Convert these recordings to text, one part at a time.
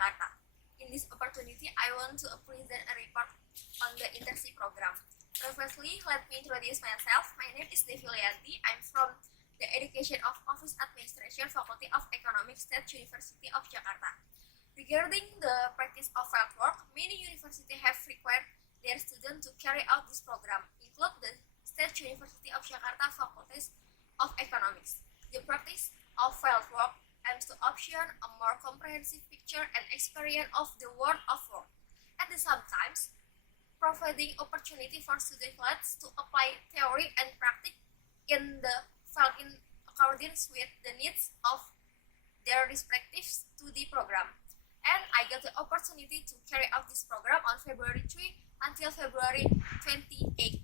Jakarta. In this opportunity, I want to present a report on the Intership program. Previously, let me introduce myself. My name is Devi Yulianti. I'm from the Education of Office Administration, Faculty of Ekonomi, State University of Jakarta. Regarding the practice of fieldwork, many universities have required their students to carry out this program, include the State University of Jakarta Fakultas of Economics. The practice of fieldwork aims to obtain a more comprehensive picture and experience of the world of work. At the same time, providing opportunity for students to apply theory and practice in the field in accordance with the needs of their respective study program. And I got the opportunity to carry out this program on February 3 until February 28, 2020.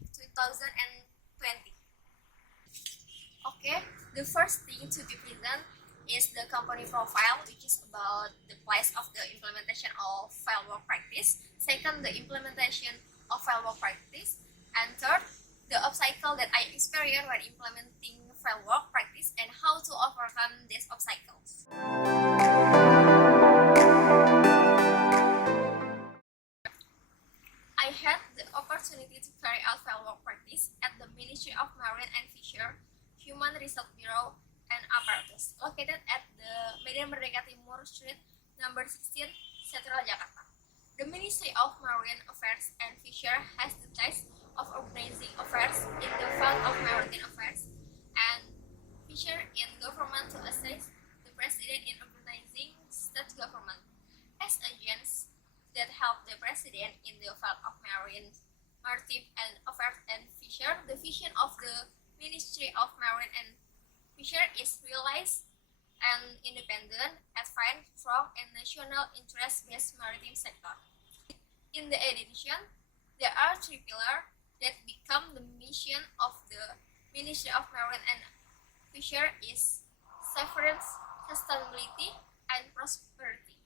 Okay, the first thing to be present is the company profile, which is about the place of the implementation of fieldwork practice. Second, the implementation of fieldwork practice. And third, the obstacle that I experienced when implementing fieldwork practice and how to overcome these obstacles. I had the opportunity to carry out fieldwork practice at the Ministry of Marine and Fisheries, Human Resource Biro, and Aparatus, located at the Medan Merdeka Timur Street, number 16, Central Jakarta. The Ministry of Marine Affairs and Fisheries has the task of organizing affairs in the field of maritime affairs and fisheries in government to assist the President in organizing state government. As agents that help the President in the field of maritime and affairs and fisheries, the vision of the Ministry of Marine and Fisheries is realized an independent, advanced, strong, and national interest-based maritime sector. In the addition, there are three pillars that become the mission of the Ministry of Marine and Fisheries is safety, sustainability, and prosperity.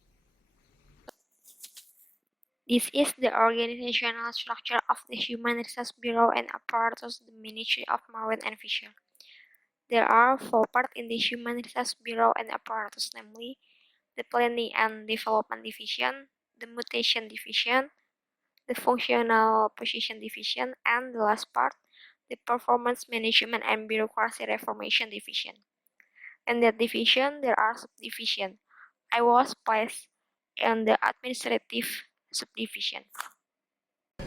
This is the organizational structure of the Human Resource Bureau and Apparatus, the Ministry of Marine and Fisheries. There are four parts in the Human Resource Bureau and Apparatus, namely the Planning and Development Division, the Mutation Division, the Functional Position Division, and the last part, the Performance Management and Bureaucracy Reformation Division. In that division, there are subdivisions. I was placed in the Administrative Subdivision.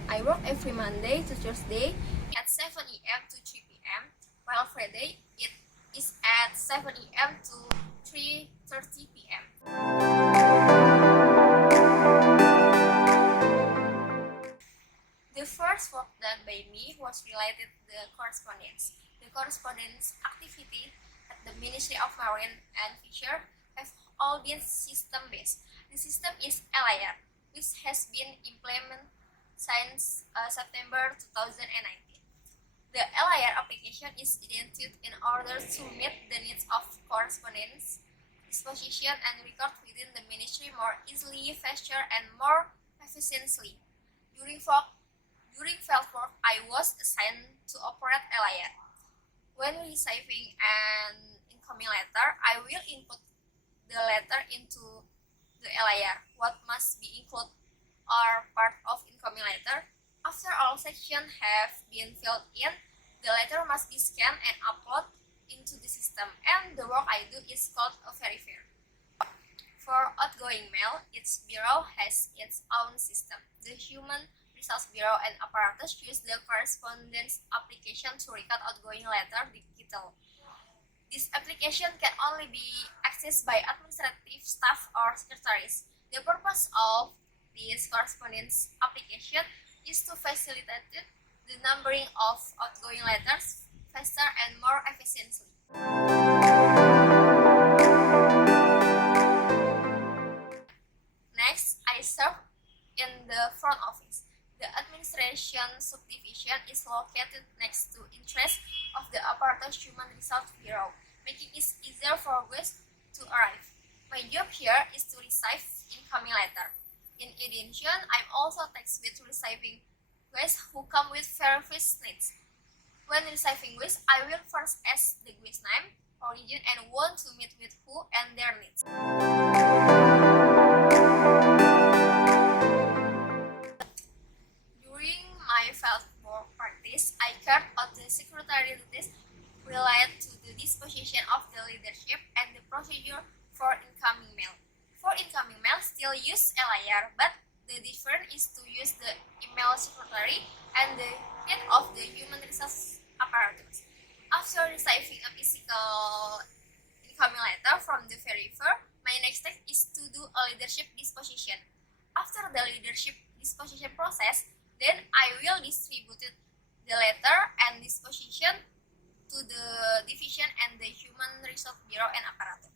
I work every Monday to Thursday at 7 a.m. to 3 p.m., while Friday it is at 7 a.m. to 3:30 p.m. The first work done by me was related to the correspondence. The correspondence activity at the Ministry of Marine and Fisheries have all been system-based. The system is LIR, which has been implemented since September 2019. The LIR application is identified in order to meet the needs of correspondence, disposition, and record within the ministry more easily, faster, and more efficiently. During fieldwork, I was assigned to operate LIR. When receiving an incoming letter, I will input the letter into the LIR. What must be included are part of incoming letter. After all sections have been filled in, the letter must be scanned and uploaded into the system, and the work I do is called a verifier. For outgoing mail, each bureau has its own system. The Human Resource Bureau and Apparatus use the correspondence application to record outgoing letter digital. This application can only be accessed by administrative staff or secretaries. The purpose of this correspondence application is to facilitate the numbering of outgoing letters faster and more efficiently. Next, I serve in the front office. The Administration Subdivision is located next to interest of the Aparatur Human Resource Bureau, making it easier for guests to arrive. My job here is to receive incoming letter. In addition, I'm also tasked with receiving guests who come with various needs. When receiving guests, I will first ask the guest name, origin, and want to meet with who and their needs. will use a layer, but the difference is to use the email secretary and the head of the human resource apparatus. After receiving a physical incoming letter from the verifier, my next step is to do a leadership disposition. After the leadership disposition process, then I will distribute the letter and disposition to the division and the Human Resource Bureau and Aparatur.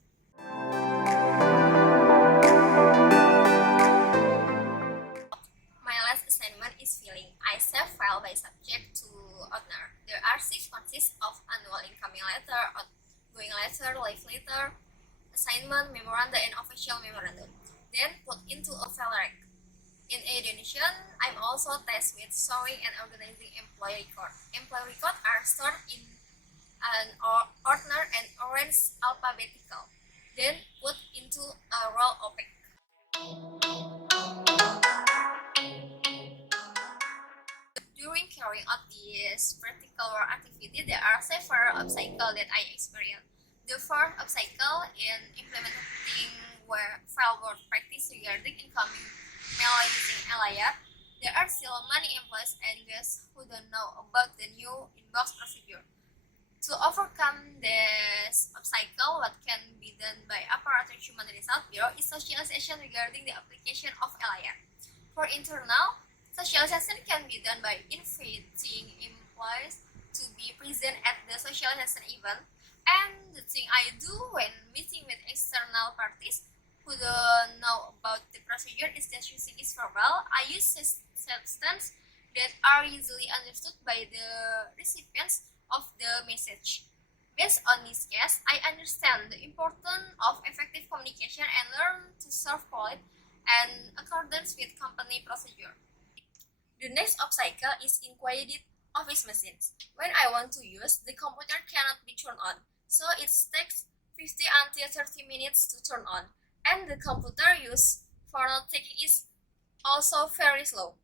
My last assignment is filling. I save file by subject to owner. There are 6 consists of annual incoming letter, outgoing letter, life letter, assignment, memoranda, and official memorandum. Then put into a file rack. In addition, I'm also tasked with storing and organizing employee record. Employee record are stored in an ordinary and orange alphabetical, then put into a roll opaque. During carrying out this practical work activity, there are several obstacles that I experienced. The first obstacle in implementing file work practice regarding incoming mail using a layer, there are still many employees and guests who don't know about the new inbox procedure. To overcome this obstacle, what can be done by Aparatur Human Resource Bureau is socialization regarding the application of a layer. For internal, socialization can be done by inviting employees to be present at the socialization event. And the thing I do when meeting with external parties who don't know about the procedure is just using is verbal. I use substance that are easily understood by the recipients of the message. Based on this case, I understand the importance of effective communication and learn to serve polite and accordance with company procedure. The next obstacle is inquired office machines. When I want to use, the computer cannot be turned on, so it takes 50 until 30 minutes to turn on, and the computer used for note taking is also very slow.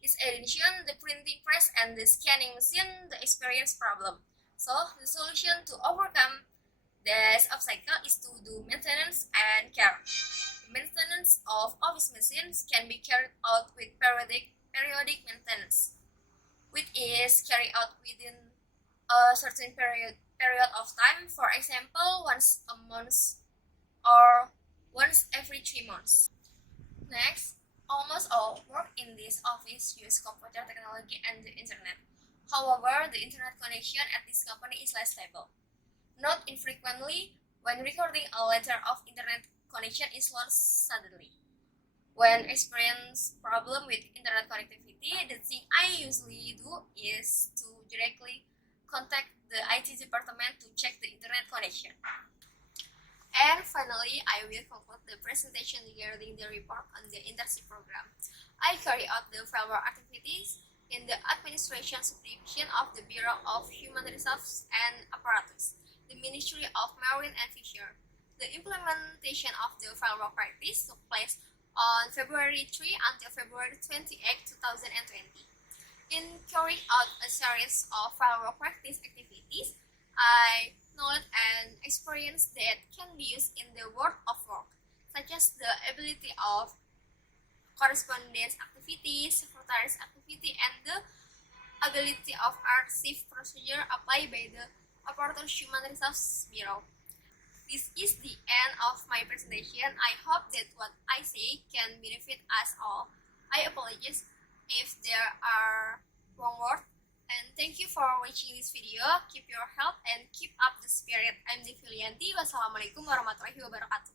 This addition, the printing press and the scanning machine, the experience problem. So the solution to overcome this obstacle is to do maintenance and care. The maintenance of office machines can be carried out with periodic maintenance, which is carried out within a certain period of time. For example, once a month or once every 3 months. Next, almost all work in this office use computer technology and the internet. However, the internet connection at this company is less stable. Not infrequently, when recording a letter of internet connection is lost suddenly. When experience problem with internet connectivity, the thing I usually do is to directly contact the IT department to check the internet connection. And finally, I will conclude the presentation regarding the report on the Intership program. I carry out the fieldwork activities in the Administration Subdivision of the Biro of Human Resources and Apparatus, the Ministry of Marine and Fisheries. The implementation of the fieldwork practice took place on February 3 until February 28, 2020. In carrying out a series of fieldwork practice activities, I knowledge and experience that can be used in the world of work, such as the ability of correspondence activity, secretaries activity, and the ability of archive procedure applied by the Aparatur Human Resource Bureau. This is the end of my presentation. I hope that what I say can benefit us all. I apologize if there are wrong words. And thank you for watching this video. Keep your health and keep up the spirit. I'm Devi Yulianti. Wassalamu'alaikum warahmatullahi wabarakatuh.